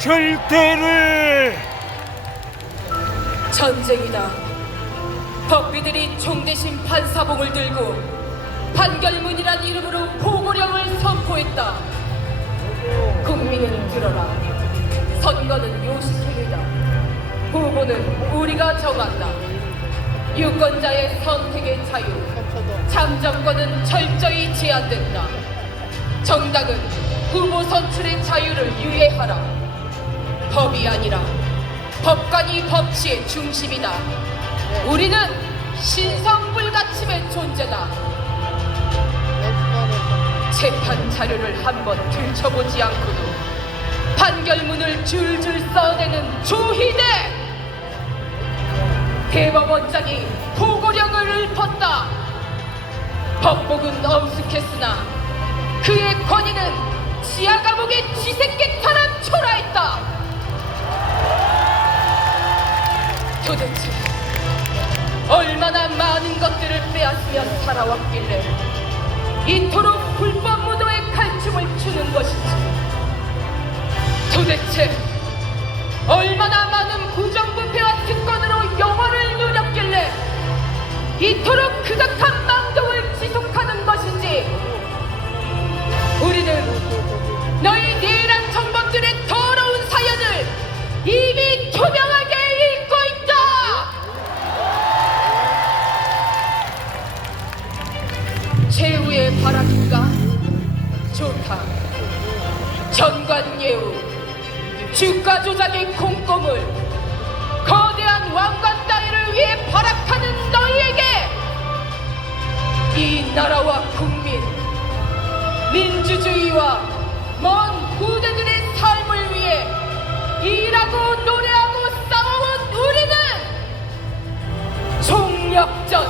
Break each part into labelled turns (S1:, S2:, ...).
S1: 절대를
S2: 전쟁이다. 법비들이 총 대신 판사봉을 들고 판결문이란 이름으로 포고령을 선포했다. 국민은 들어라. 선거는 요식행위다. 후보는 우리가 정한다. 유권자의 선택의 자유, 참정권은 철저히 제한된다. 정당은 후보 선출의 자유를 유예하라. 법이 아니라 법관이 법치의 중심이다. 우리는 신성불가침의 존재다. 재판 자료를 한번 들춰보지 않고도 판결문을 줄줄 써내는 조희대! 대법원장이 포고령을 읊었다. 법복은 엄숙했으나 그의 권위는 지하 감옥의 쥐새끼처럼 초라했다. 도대체 얼마나 많은 것들을 빼앗으며 살아왔길래 이토록 불법 무도의 칼춤을 추는 것인지 도대체 얼마나 많은 부정부 좋다. 전관예우, 주가 조작의 콩고물, 거대한 왕관 따위를 위해 발악하는 너희에게 이 나라와 국민, 민주주의와 먼 후대들의 삶을 위해 일하고 노래하고 싸워온 우리는 총력전,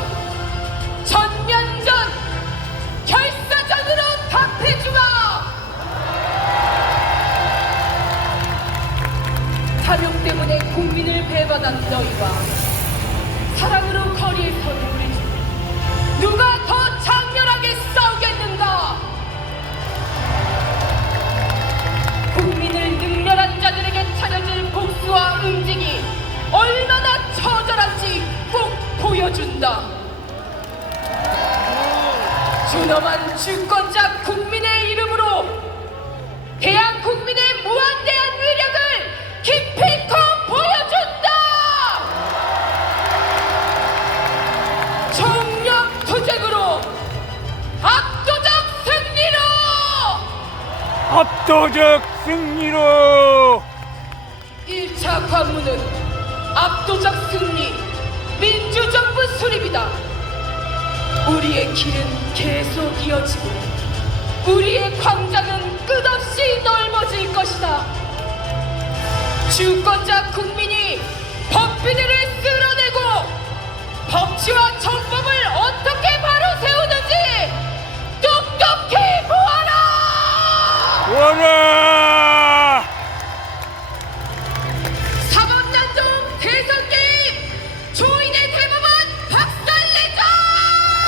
S2: 배반한 너희와 사랑으로 거리에 선 우리 중 누가 더 장렬하게 싸우겠는가? 국민을 능멸한 자들에게 차려질 복수와 응징이 얼마나 처절한지 꼭 보여준다. 준엄한 주권자 국민의 압도적 승리로 1차 관문은 압도적 승리, 민주정부 수립이다. 우리의 길은 계속 이어지고, 우리의 광장은 끝없이 넓어질 것이다. 주권자 국민이 법비들을 쓸어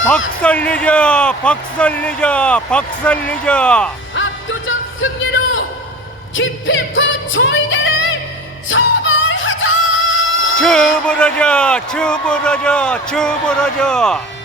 S1: 박살내자! 박살내자 박살내자
S2: 압도적 승리로 기필코 조인회를 처벌하자!
S1: 처벌하자 처벌하자 처벌하자